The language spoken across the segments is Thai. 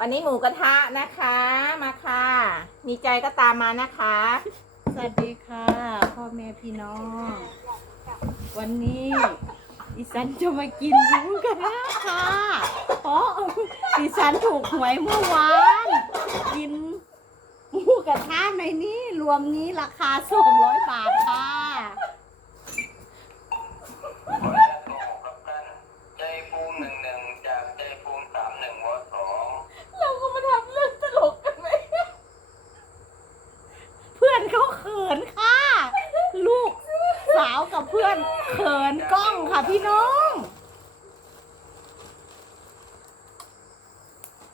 วันนี้หมูกระทะนะคะมาค่ะ มีใจก็ตามมานะคะ สวัสดีค่ะ พ่อแม่พี่น้อง วันนี้ดิฉันจะมากินหมูกระทะค่ะเพราะดิฉันถูกหวยเมื่อวาน กินหมูกระทะในนี้รวมนี้ราคา200บาทค่ะ ใจภูมิหนึ่งหนึ่งจากใจภูมิสามหนึ่งวสอง เราก็มาทำเรื่องตลกกันไหม เพื่อนเขาเขินค่ะ ลูกสาวกับเพื่อนเขินกล้องค่ะพี่น้อง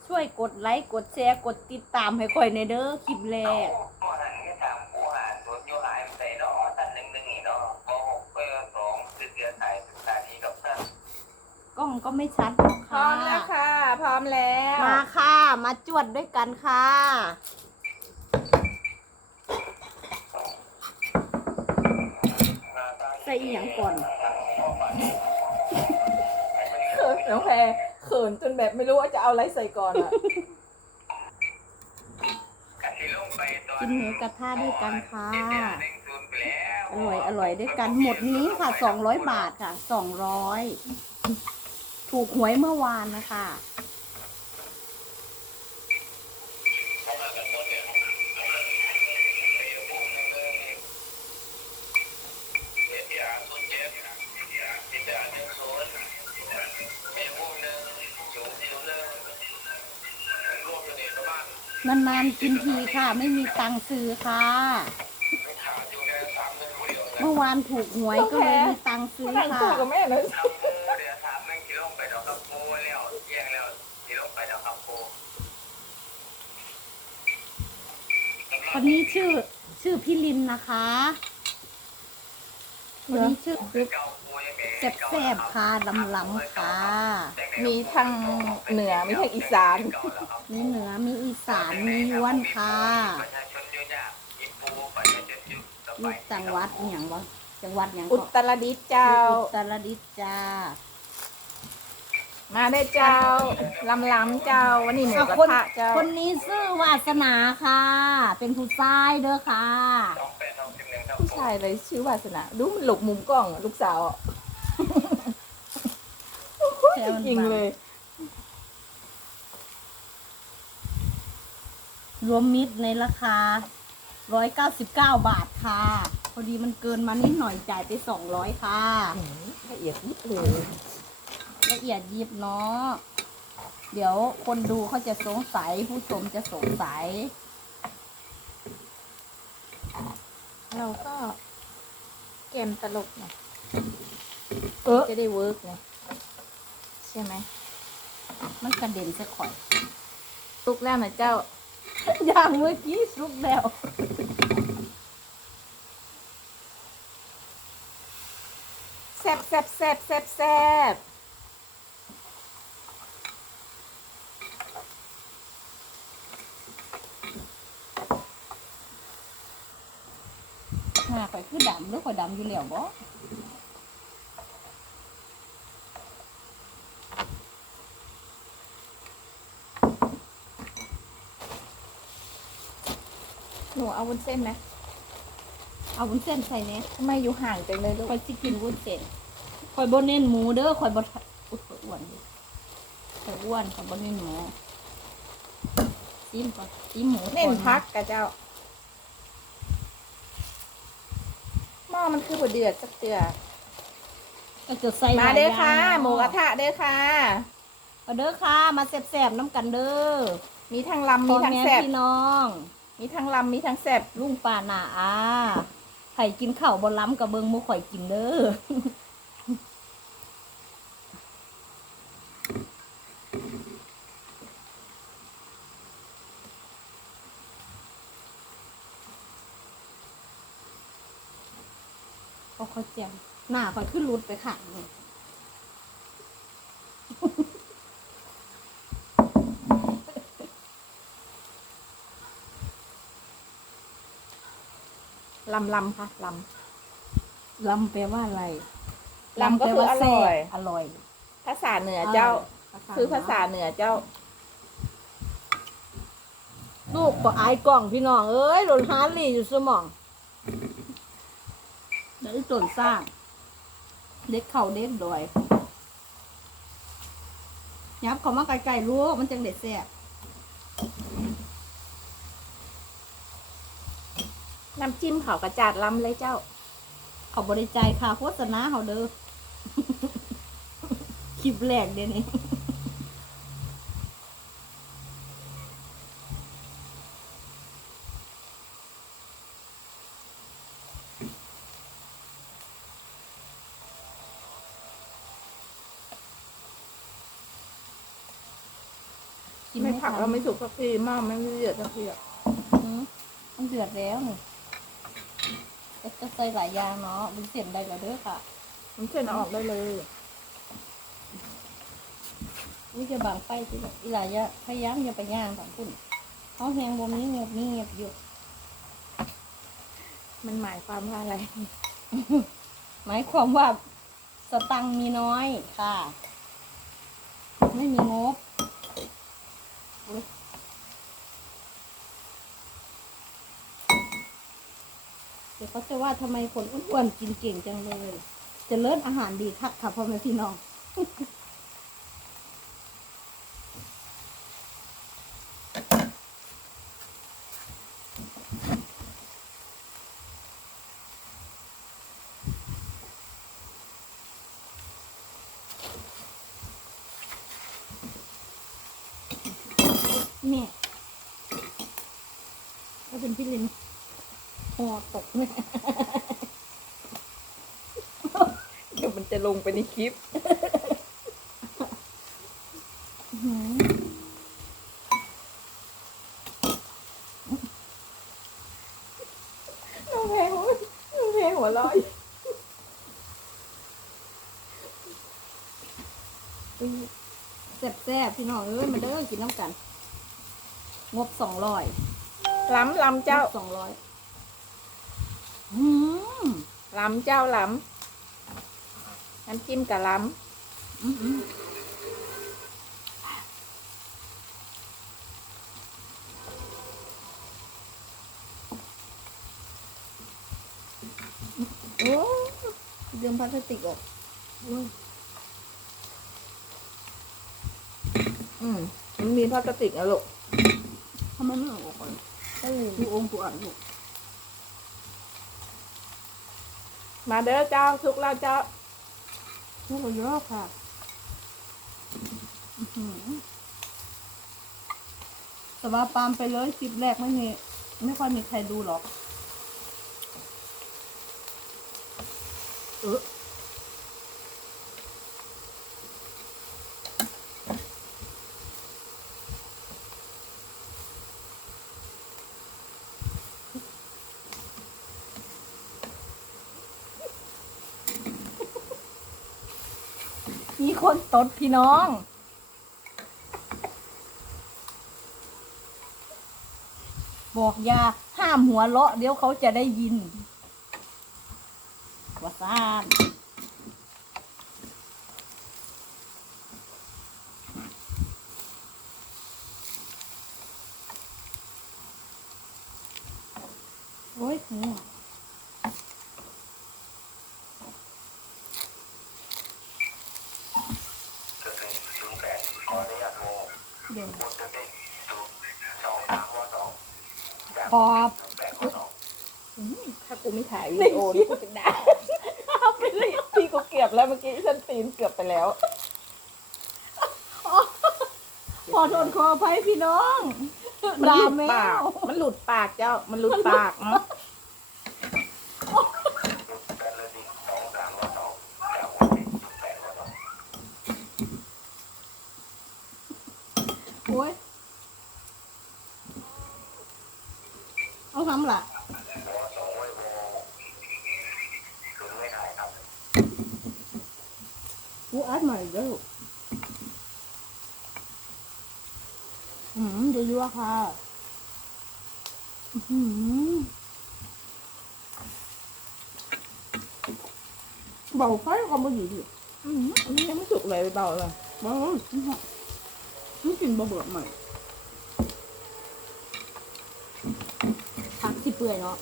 ช่วยกดไลค์กดแชร์กดติดตามให้ค่อยในเด้อคลิปแรกมหันก็ถามผู้หาตัวโยหายใส่เนาะตันหนึ่งหนึ่งนี่เนาะมหกเพื่อสองคือเดือนไทยศึกษาดีกับท่านกล้องก็ไม่ชัดหรอกพร้อค่ะ มแล้วค่ะ พร้อมแล้ว มาค่ะ มาจวดด้วยกันค่ะ ส่อีหยังก่อนเขินน้องแพรเขินจนแบบไม่รู้ว่าจะเอาอะไรใส่ก่อนอะกันที่ลงไปตอนกินหมูกระทะด้วยกันค่ะหนึ่งศูนย์ไปแล้วอร่อยอร่อยด้วยกันหมดนี้ค่ะสองร้อยบาทค่ะสองร้อยถูกหวยเมื่อวานนะคะ นานๆกินทีค่ะ ไม่มีตังค์ซื้อค่ะ เมื่อวานถูกหวยก็เลยมีตังค์ซื้อมานั่งค่ะคู่กับแม่เลยคนนี้ชื่อชื่อพี่ลินนะคะคนนี้ชื่อ แซ่บๆค่ะลำๆค่ะ มีทั้งเหนือมีทั้งอีสาน มีเหนือมีอีสานมียวนค่ะลูกจังหวัดอหย่างวะจังหวัดอหย่างอุก็ตรดิตถ์เจ้า อุตรดิตถ์จ้า มาได้เจ้าลำล้ำๆเจ้าวันนี้หมูกระทะเจ้า คนนี้ชื่อวาสนาค่ะ เป็นผู้ชายเด้อค่ะ ผู้ชายเลยชื่อวาสนา ดูมันหลบมุมกล้องอะลูกสาวอะ แซวมันจริงบังเลยรวมมิตรในราคา 199 บาทค่ะ พอดีมันเกินมานิดหน่อยจ่ายไป 200 ค่ะ ละเอียดยิบเลยละเอียดยิบเนาะ เดี๋ยวคนดูเขาจะสงสัย ผู้ชมจะสงสัย เราก็เกมตลกไงเออจะได้เวิร์กไง ใช่ไหม มันกระเด็นจะข่อยตุกแล้วนะเจ้า อย่างเมื่อกี้สุกแล้ว แซบแซบแซบแซบแซบหน้าข่อยคือดำหรือข่อยดำอยู่แล้วบ่ เอาวุ้นเส้นไหมเอาวุ้นเส้นใส่เนี้ยทำไมอยู่ห่างจังเลยลูกข่อยสิกินวุ้นเส้นข่อยบ่เน้นหมูเด้อข่อยบ่ทะอุ๊ยข่อยอ้วนดิข่อยอ้วนข่อยบ่เน้นหมูซิมก่อนซิมหมูก่อเน้นพักกับเจ้าหม้อมันคือบดเดือดสักเตือก็จะใส่มาเด้อหลยค่ะอย่างหมูกระทะเด้อค่ะมาเด้อค่ะ มาแซ่บๆน้ำกันเด้อมีทั้งลำพ่มีอทั้งแม่แซบพี่น้อง มีทั้งลำมีทั้งแซบลุงปานาอาไข่กินข้าวบนล้ำกับเบิงมูข่อยกินเด้อเขาเขาแจมหน้าข่อยขึ้นรุดไปค่ะนี่ลำลำค่ะลลำแปลว่าอะไรลำก็คืออร่อยแปลว่าแซ่บอร่อยำภาษาเหนือเจ้าเคือภาษาเหนือเจ้า ลูกก็อายกล่องพี่น้องเอ้ยหล่นฮาร์ลี่อยู่สมองเดี๋ยวต้นสร้าง เด็กเข่าเด็กดอยยับเขามาไกลๆลูกมันจังเด็ดแซ่บ น้ำจิ้มเขากระจาดล้ำเลยเจ้าเขาบริใจายค่ะโฆษณาเขาเด้อคลิปแรกเดี๋ยวนี้ไม่ผักเราไม่สุกสักทีหม้อไม่เดือดสักทีอะอืมมันเดือดแล้วนี่ แต่จะใส่หลายอย่างเนาะมันเสียนได้แล้วเด้อค่ะมันเส้นเอาออกได้เลย นี่จะบางไฟที่แบบอีหลายอย่าพยายามอย่าไปย่างบางพุ่นเขาแหงบมนี้เงียบเงียบอยู่มันหมายความว่าอะไร หมายความว่าสตังค์มีน้อยค่ะ ไม่มีงบอุ๊ยเดี๋ยวเขาจะว่าทำไมคนอ้วนๆกินเก่งจังเลย จะเลิศอาหารดีค่ะค่ะพ่อแม่พี่น้อง เนี่ยก็เป็นพี่ลินห อตกเนี่ยเดี๋ยวมันจะลงไปในคลิปอื้อหือน้องแพงหัวน้องแพงหัวเร้อยแซ่บๆพี่น้องเอ้ยมาเด้อกินน้ำกัน งบสองร้อยล้ำล้ำเจ้าสองร้อยอืม ล้ำเจ้าล้ำน้ำจิ้มกับล้อืมอืมโอ้เดือมพลาสติกออกำอืมมันมีพลาสติกนะลูกทำไมไม่เอาออกก่อนได้เลยดูองค์กูอ่านลูก มาเด้อเจ้าทุกแล้วเจ้าทุกเราเยอะค่ะแต่ว่าปามไปเลยคลิปแรกไม่มีไม่ค่อยมีใครดูหรอก เออ ตดพี่น้องบอกยาห้ามหัวเราะเดี๋ยวเขาจะได้ยินว่าซ่านโอ้ยหัว จะเป็นศูนย์แปดขออนุญาตโทร เดี๋ยว คุณจะเป็นศูนย์สองสามวสองจาก ขอบศูนย์แปดวสองถ้ากูไม่ถ่ายวิดีโอนี่กูจะด่าเอาไปเลยพี่กูเกือบแล้วเมื่อกี้ฉันตีนเกือบไปแล้วขอโทษขออภัยพี่น้องมันด่าหลุดแมปากวมันหลุดปากเจ้า มันหลุดปากเนาะ แปดเลยดิสองสามวสองจากวันที่ศูนย์แปดวสอง โอ้ย เอาทำล่ะ วสองไว้โวศูนย์ไม่ถ่ายครับ กูอัดใหม่เด้ออืมเดี๋ยวยั่วค่ะ อื้อหือเบาไฟก็ไมาอยู่ดิอืมอันนี้ยังไม่สุกเลยเบาเลยเบานี่ฮะนี่กินเบะเบิดใหม่พักที่เปื่อยเนาะ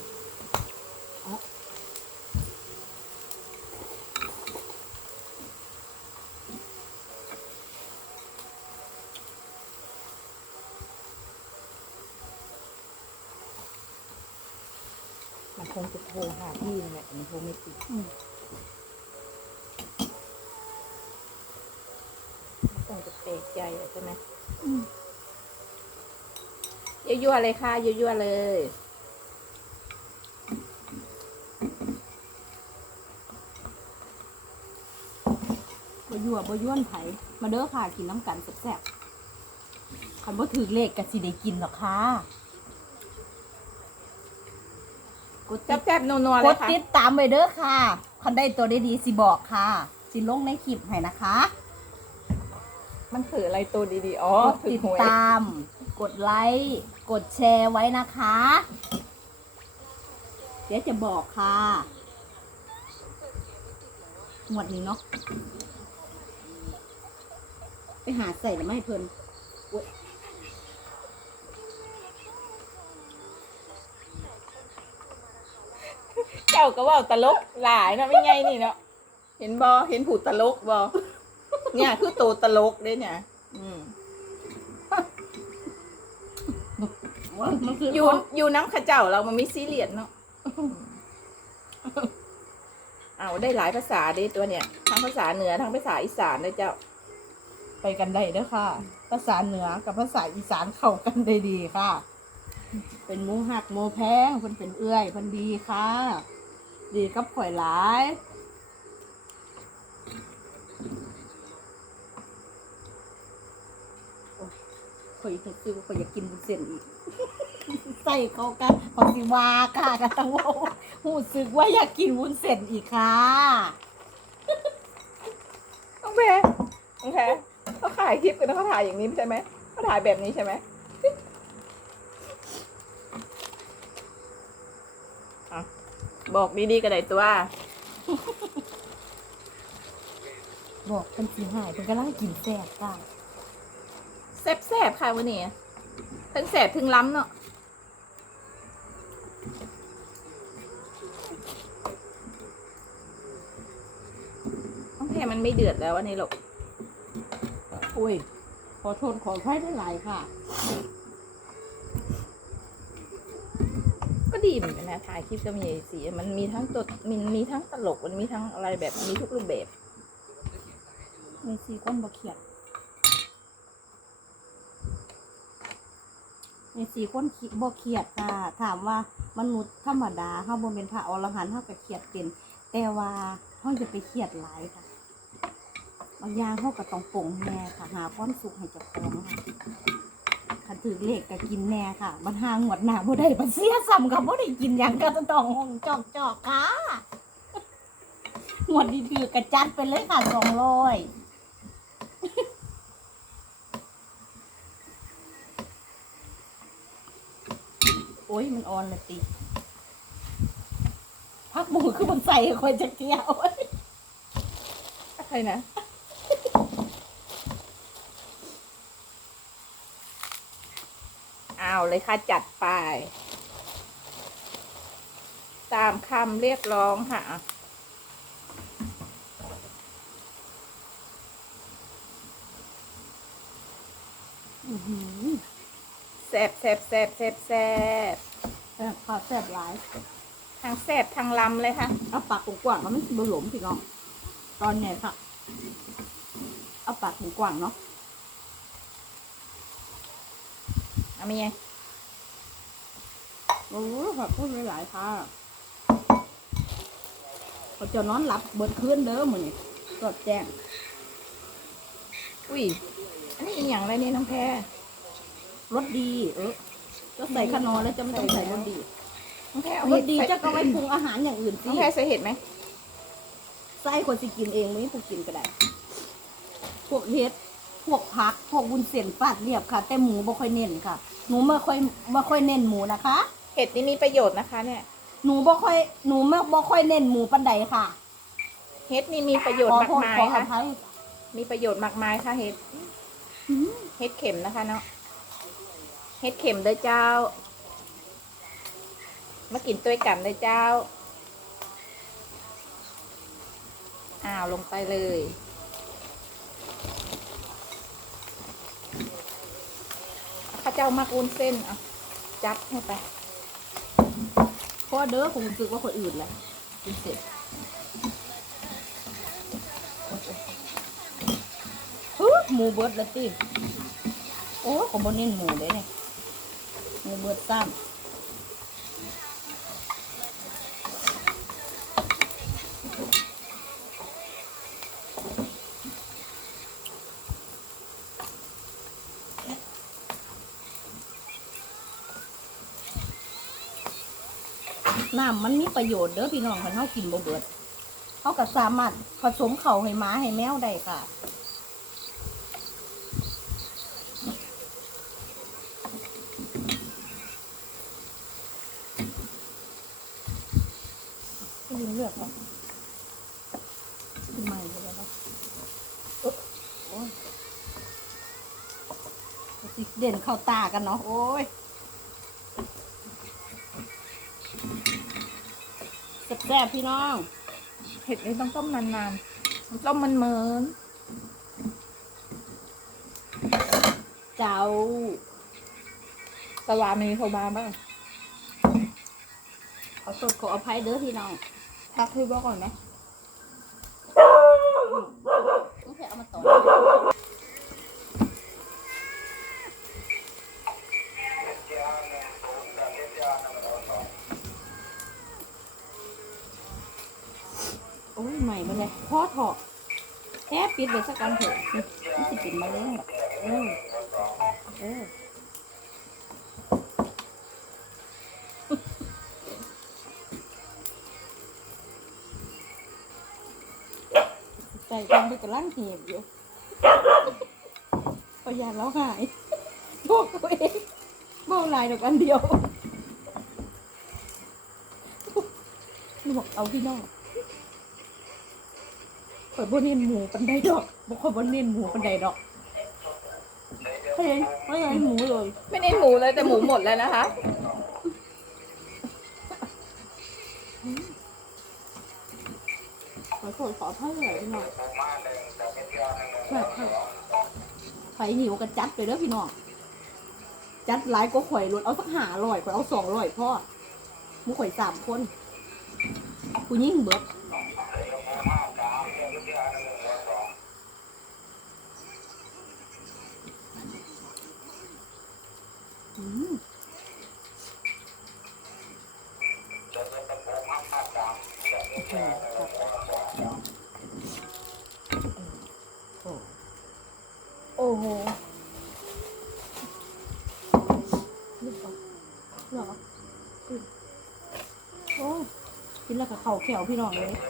มันคงจะโทรหาพี่ เมันโทรไม่ติดมันคงจะเปลกใจอะใช่ไหมยั่วๆเลยค่ะยั่วๆเลยบยั่วบ่ย้วนไผมาเด้อค่ะ กินน้ำกันแซ่บๆคันบ่ถือเลขก็สิได้กินหรอกค่ะ กดติดแซ่บๆนัวๆกเลยดค่ะติดตามไว้เด้อค่ะคันได้ตัวได้ดีสิบอกค่ะ สิลงในคลิปให้นะคะ มันคืออะไรตัวดีๆ อ๋อกดคือติดหวยตาม กดไลค์ กดแชร์ไว้นะคะ เดี๋ยวจะบอกค่ะหมวดนี้เนาะ ไปหาใส่หรือไม่เพิ่นโอ๊ย เจ้าก็เว่าตลกหลายเนาะไม่ไงนี่เนาะเห็นบอเห็นผูตลกบอเนี่ยคือตัวตลกเด้เนี่ย อืมมันคืออยู่อยู่น้ำข้าเจ้าเรามันไม่ซีเรียสเนาะเอาได้หลายภาษาเด้ตัวเนี่ยทั้งภาษาเหนือทั้งภาษาอีสานเลยเจ้า ไปกันได้เด้อค่ะ ภาษาเหนือกับภาษาอีสานเข้ากันได้ดีค่ะ เป็นหมูหักหมูแพงเพิ่นเป็นเอื้อยเพิ่นดีค่ะ ดีกับข่อยหลายโอ้ยข่อยจะซื้อข่อยอยากกินบุญเส้นอีก ใส่เขากันขอสิวาค่ะกันตั้งว่าหูสึกว่าอยากกินวุ้นเส้นอีกค่ะน้องแพรน้องแพรเขาถ่ายคลิปกันแล้วเขาถ่ายอย่างนี้ใช่ไหมเขาถ่ายแบบนี้ใช่ไหมอะ บอกดีๆกันเลยตัว บอกเป็นสีหายเป็นกำลังกินแซ่บค่ะแซ่บๆค่ะวันนี้ทั้งแซ่บทั้งล้ำเนาะน้องแพรมันไม่เดือดแล้วอันนี้หรอก อุ้ย ขอโทษขออภัยได้หลายค่ะ ก็ ดีเหมือนกันนะถ่ายคลิปก็มีสีมันมีทั้งตัวมันมีทั้งตลกมันมีทั้งอะไรแบบมีทุกรูปแบบในซีก้นบ่เขียดในสีก้นบ่เขียดค่ะ ถามว่ามนุษย์ธรรมดาเฮาบ่เป็นพระอรหันต์เฮาก็เขียดเป็น แต่ว่าเฮาจะไปเขียดหลายค่ะบางอย่างเฮาก็ต้องปลงแน่ค่ะหาความสุขให้เจ้าของค่ะ คันถือเลขก็กินแน่ค่ะบันหางหวดหนาบ่ได้บันเสียซ้ำก็บ่ได้กินหยังก็ต้องห้องจอกจอกค่ะงวดดีถือกระจัดไปเลยค่ะ200โอ้ยมันออนเลยติพักหมูคือมันใส่คอยจะเกี่ยวอะไรนะ เอาเลยค่ะจัดไป ตามคำเรียกร้องค่ะอื้อหือแซบแซบแซบแซบแซบแซ่บค่ะแซ่บหลายทั้งแซบทั้งลำเลยค่ะ เอาปากกว้างๆแล้วมันสิบหลมพี่น้อง ตอนใหญ่ค่ะ เอาปากกว้างๆเนาะเอามีไง โอ้ยขอบคุณหลายๆค่ะเขาจะนอนหลับเบิดคืนเด้อมื้อนี้สดแจ้ง อุ้ย อันนี้อีหยังอะไรนี่น้องแพรรสดี เออจะใส่ขนอแล้วจะไม่ต้องใส่รสดีน้องแพรเอารเห็สดดีใส่จะก็ไว้ปรุงอาหารอย่างอื่นสิน้องแพรใส่เห็ดไหมไส้คนสิกินเองไม่ผู้กินก็ได้ พวกเฮ็ด พวกผัก พวกวุ้นเส้นฟาดเรียบค่ะ แต่หมูบ่ค่อยเน้นค่ะ หนูไม่ค่อยไม่ค่อยเน้นหมูนะคะเห็ดนี่มีประโยชน์นะคะ เนี่ย หนูบ่ค่อย หนูไม่บ่ค่อยเน้นหมูปันใดค่ะเห็ดนี่มีประโยชน์ขอมากโทษมายขออค่ะภัยมีประโยชน์มากมายค่ะเห็ด อืมเห็ดเข็มนะคะเนาะเห็ดเข็มเด้อเจ้า มากินด้วยกันเลยเจ้า อ้าวลงไปเลย ข้าเจ้ามักวุ้นเส้นอะจัดให้ไปเพราะว่าเด้อคงรู้สึกว่าคนอื่นแหละกินเสร็จหมูเบิร์ดละติโอ้ของบนเน้หมูเด้เนี่ยหมูเบิร์ดซ้ำำมันมีประโยชน์เด้อพี่น้องคันเฮากินบ่เบิดเฮาก็สามารถผสมเข้าให้หมาให้แมวได้ค่ะไม่เลือกหรอกกินใหม่ไปแล้วโอ้ยเด่นเข้าตากันเนาะโอ้ย ซ่บๆพี่น้อง เห็ดนี่ต้องต้มนานๆมันต้มมันเหมือนเจ้าสวามีโทรมาบ้างขอโทษขออภัยเด้อพี่น้องพักที่บอกก่อนไหม ต้องแค่เอามาต่อ โอ้ย ใหม่มาเลยพ่อถอดแค่ปิดเลยสักกันเถอะนี่นี่สิเป็นมะเร็งหรอกเออเออใจกำลังกำลังเหียบอยู่พยานแล้วหายบอกตัวเองบอกลายดอกอันเดียวบอกเอาพี่นอง ข่อยบนเน้นหมูปันไดดอกบอกข่อยบนเน้นหมูปันไดดอกเฮ้ยไม่ใช่หมูเลยไม่ได้หมูเลยแต่หมูหมดแล้วนะคะขอโทษขออภัยเลยพี่น้องแบบไฟหิวกันจัดไปเด้อพี่น้องจัดหลายก็ข่อยรถเอาสักหาร้อยข่อยเอาสองร้อยพ่อหมูข่อยสามคนกูยิ่งเบิด โอ้โอ้โหเลือกเอาเลือโอ้กินแล้วก็เข่าแขวพี่น้องเลย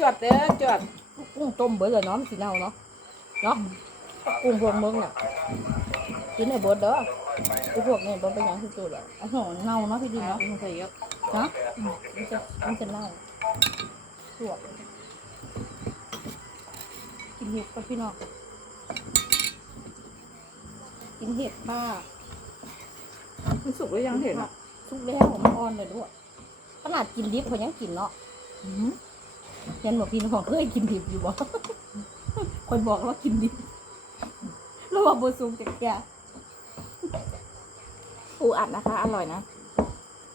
จวดเด้อจวดกุ้งต้มเบิดเลยเนาะมันสีเน่าเนาะเนาะกุ้งพวกมึงน่ะกินไอ้เบิดเด้อไอ้พวกนี่บ่เป็นหยังที่สุดอะอ้าวเน่าเนาะพี่ดินเนาะมันใส่เยอะเนาะอืมมันจะมันจะเน่าสวบกินเห็ดกับพี่น้องกินเห็ดบ้ามันสุกหรือยังเห็นอะทุกแล้วมันอ่อนเลยด้วยขนาดกินดิบเขายังกินเนาะ อืมยันบอกพี่น้องเคยกินดิบอยู่บ่คนบอกว่ากินดิบแล้วว่าบสูงจากแกปูอัดนะคะ อร่อยนะ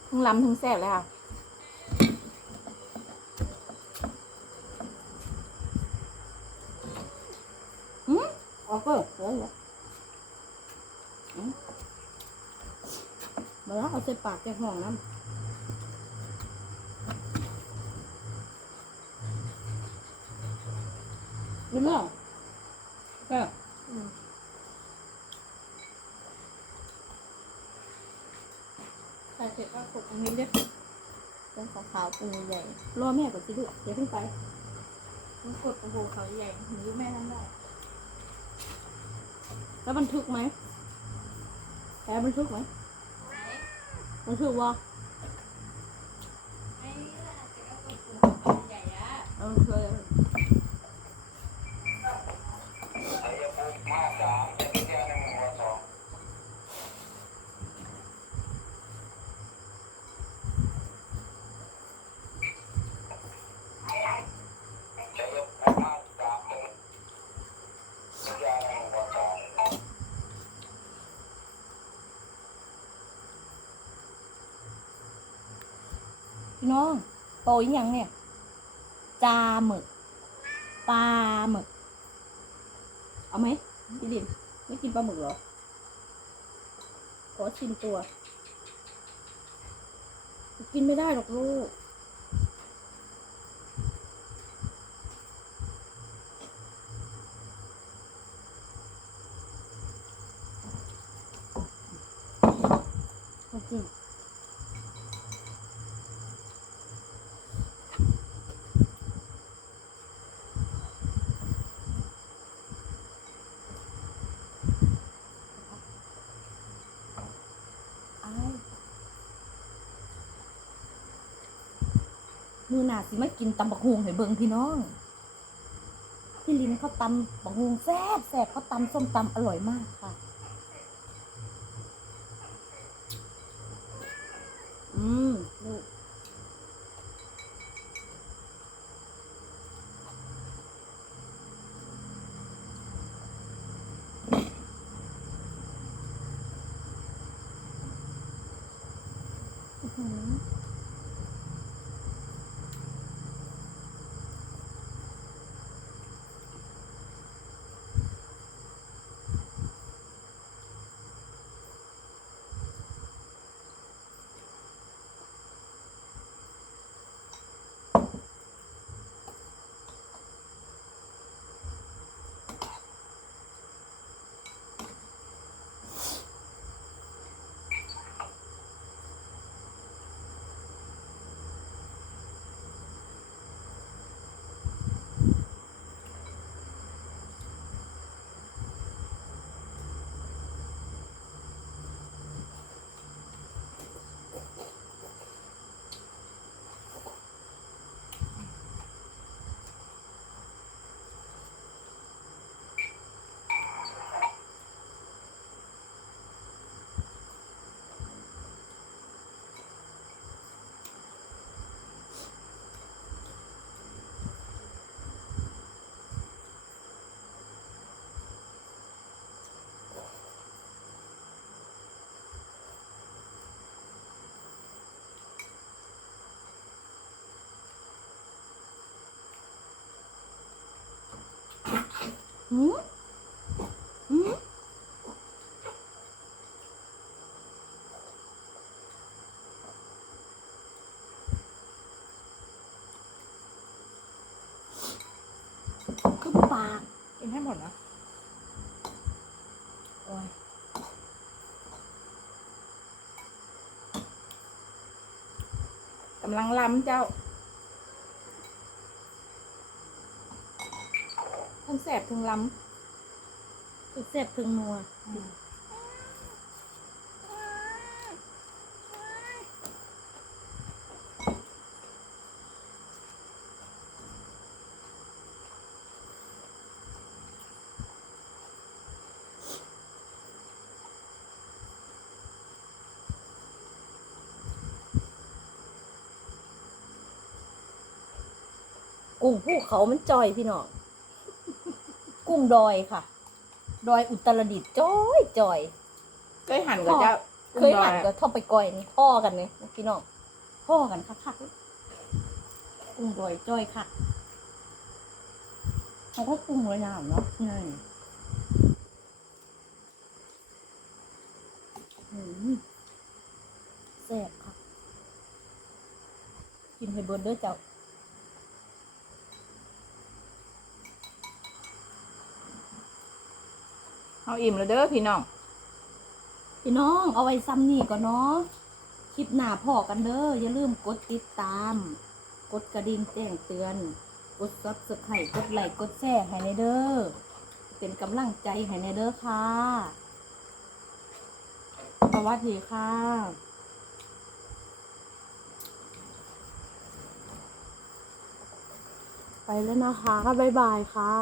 ทั้งล้ำทั้งแซ่บเลยค่ะออกเกอร์เออเอาละเอาใส่ปากแกห้องน้ำ กินแล้วก็อืมใส่เสร็จก็กดอันนี้ด้วยเป็นขาวๆปูใหญ่ รอแม่ก่อนสิลูกเดี๋ยวขึ้นไปมันกดกระโปรงเขาใหญ่หนูแม่ทำได้ แล้วบันทึกไหมแอบบันทึกไหมบันทึกว่า ไอ้ล่ะจะเอากดกระโปรงใหญ่อะ เออเคย ไอ้ยาปุ๊บมาสามจะมีเที่ยวหนึ่งหัวสองใช้ยาปุ๊บมาสามหนึ่งเที่ยวหนึ่งหัวสอง พี่ น้องโตยังเนี่ยจาหมึกปลาหมึก เอาไหมพี่ดินไม่กินปลาหมึกหรอ ขอชิมตัว กินไม่ได้หรอกลูก โอเค อ้าย มือหนาสิไม่กินตำบักฮวงให้เบิ่งพี่น้อง พี่ลินเขาตำบักฮวงแซ่บแซ่บเขาตำส้มตำอร่อยมากค่ะ อืมลูกอื้อหือ หืมหืมคือปากกินให้หมดนะโอ้ยกำลังล้ำเจ้า ทั้งแสบทั้งล้คือแซ่บถึงนัวำกุ้งภูเขามันจอยพี่น้อง กุ้งดอยค่ะ ดอยอุตรดิตถ์จอยจอย เคยหั่นกับเจ้าเคยหันก็ท่อไปก้อยนี่พ่อกันเนี่ยพี่น้องพ่อกันคักคักๆกุ้งดอยจ้อยค่ะเขาก็กุ้งเลยนะเนาะนี่อืมแซ่บค่ะ กินให้เบิร์ดเด้อเจ้า เอาอิ่มแล้วเด้อพี่น้อง พี่น้องเอาไว้ซ้ำนี่ก่อนเนาะคลิปหน้าพอกันเด้ออย่าลืมกดติดตาม กดกระดิ่งแจ้งเตือน กดซับสไครต์กดไลค์กดแชร์ให้ในเด้อเป็นกำลังใจให้ในเด้อค่ะสวัสดีค่ะไปแล้วนะคะ บ๊ายบายค่ะ